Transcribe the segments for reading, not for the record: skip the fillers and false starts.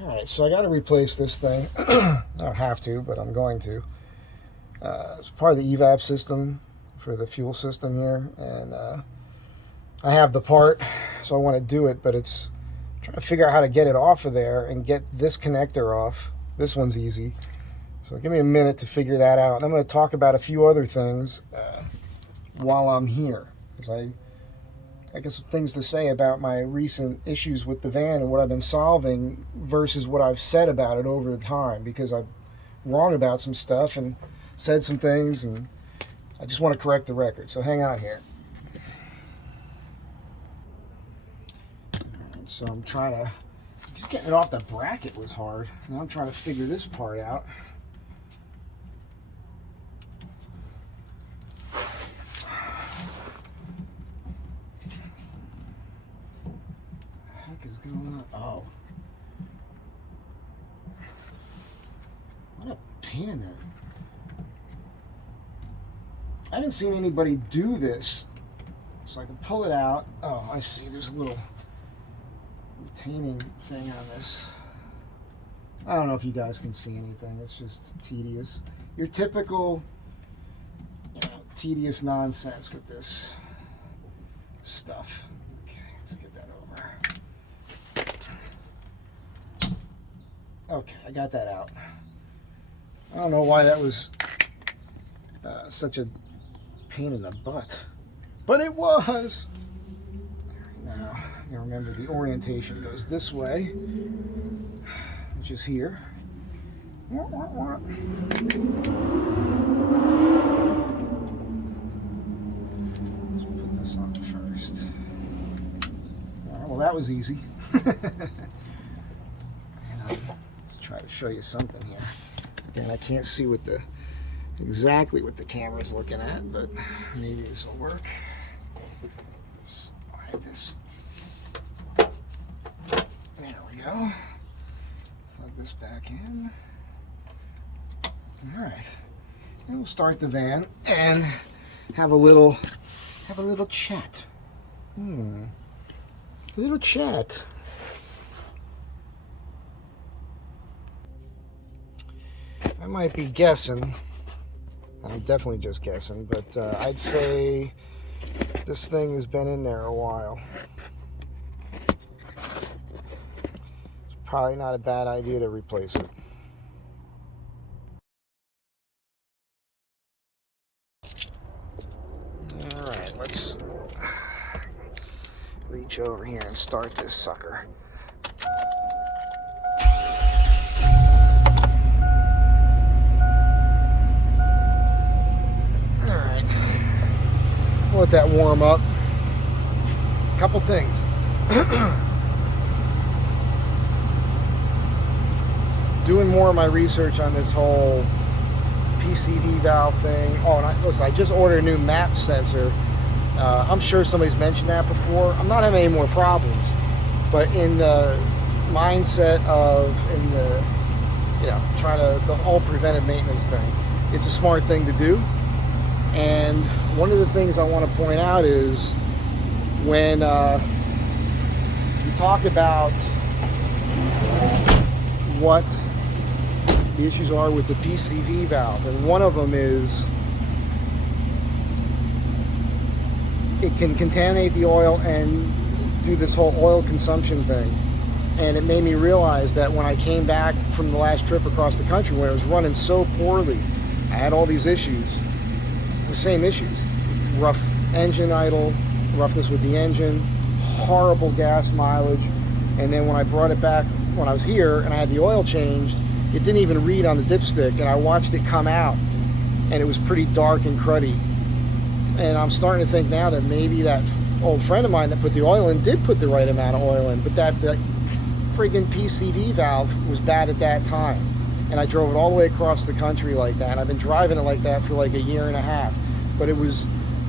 Alright, so I got to replace this thing. I don't have to, but I'm going to. It's part of the evap system for the fuel system here, and I have the part, so I want to do it, but it's trying to figure out how to get it off of there and get this connector off. This one's easy. So give me a minute to figure that out. And I'm going to talk about a few other things while I'm here, because I guess things to say about my recent issues with the van and what I've been solving versus what I've said about it over the time, because I'm wrong about some stuff and said some things, and I just want to correct the record. So hang on here. Right, so I'm trying to, just getting it off the bracket was hard. Now I'm trying to figure this part out. Is going on? Oh, what a pain in it. I haven't seen anybody do this, so I can pull it out. Oh, I see. There's a little retaining thing on this. I don't know if you guys can see anything. It's just tedious. Your typical, tedious nonsense with this stuff. Okay, I got that out. I don't know why that was such a pain in the butt, but it was. Now, you remember the orientation goes this way, which is here. Let's put this on first. All right, well, that was easy. Try to show you something here. Again, I can't see exactly what the camera's looking at, but maybe this will work. Slide this. There we go. Plug this back in. All right. And we'll start the van and have a little chat. A little chat. I might be guessing, I'm definitely just guessing, but I'd say this thing has been in there a while. It's probably not a bad idea to replace it. Alright, let's reach over here and start this sucker. Let that warm up. A couple things. Doing more of my research on this whole PCV valve thing. Oh, and listen, I just ordered a new map sensor. I'm sure somebody's mentioned that before. I'm not having any more problems, but in the mindset of, trying to, the whole preventive maintenance thing, it's a smart thing to do. And one of the things I want to point out is when you talk about what the issues are with the PCV valve, and one of them is it can contaminate the oil and do this whole oil consumption thing. And it made me realize that when I came back from the last trip across the country, when it was running so poorly, I had all these issues. The same issues: rough engine idle, roughness with the engine, horrible gas mileage. And then when I brought it back when I was here and I had the oil changed, it didn't even read on the dipstick, and I watched it come out and it was pretty dark and cruddy. And I'm starting to think now that maybe that old friend of mine that put the oil in did put the right amount of oil in, but that friggin' PCV valve was bad at that time. And I drove it all the way across the country like that, and I've been driving it like that for like a year and a half. But it was,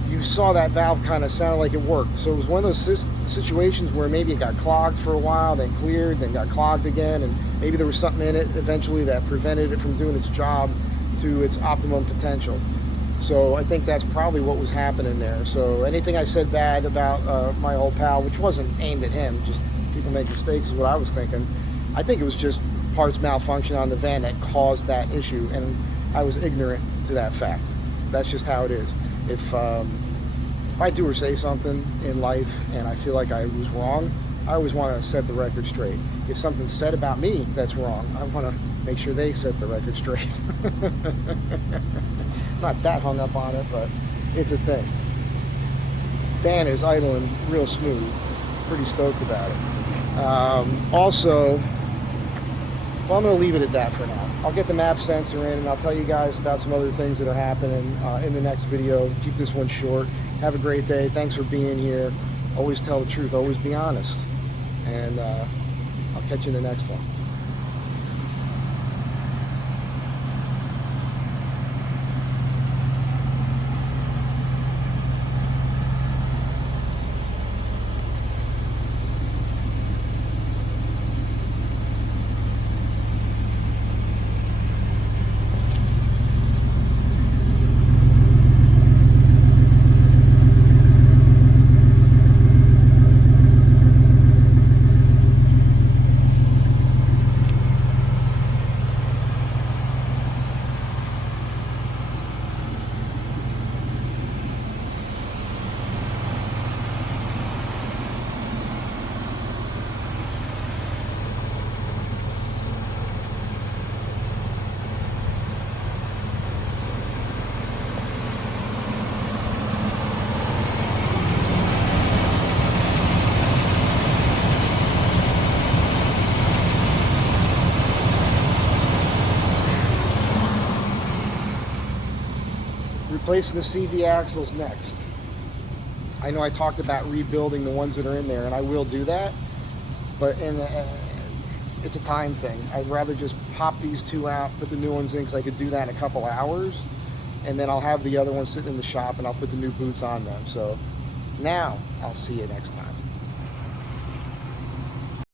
you saw that valve kind of sounded like it worked. So it was one of those situations where maybe it got clogged for a while, then cleared, then got clogged again, and maybe there was something in it eventually that prevented it from doing its job to its optimum potential. So I think that's probably what was happening there. So anything I said bad about my old pal, which wasn't aimed at him, just people make mistakes is what I was thinking. I think it was just parts malfunction on the van that caused that issue, and I was ignorant to that fact. That's just how it is. If I do or say something in life and I feel like I was wrong, I always want to set the record straight. If something's said about me that's wrong, I want to make sure they set the record straight. Not that hung up on it, but it's a thing. Van is idling real smooth. Pretty stoked about it. Also, well, I'm going to leave it at that for now. I'll get the map sensor in, and I'll tell you guys about some other things that are happening in the next video. Keep this one short. Have a great day. Thanks for being here. Always tell the truth. Always be honest. And I'll catch you in the next one. Replacing the CV axles next. I know I talked about rebuilding the ones that are in there, and I will do that, but it's a time thing. I'd rather just pop these two out, put the new ones in, because I could do that in a couple hours, and then I'll have the other ones sitting in the shop, and I'll put the new boots on them. So now I'll see you next time.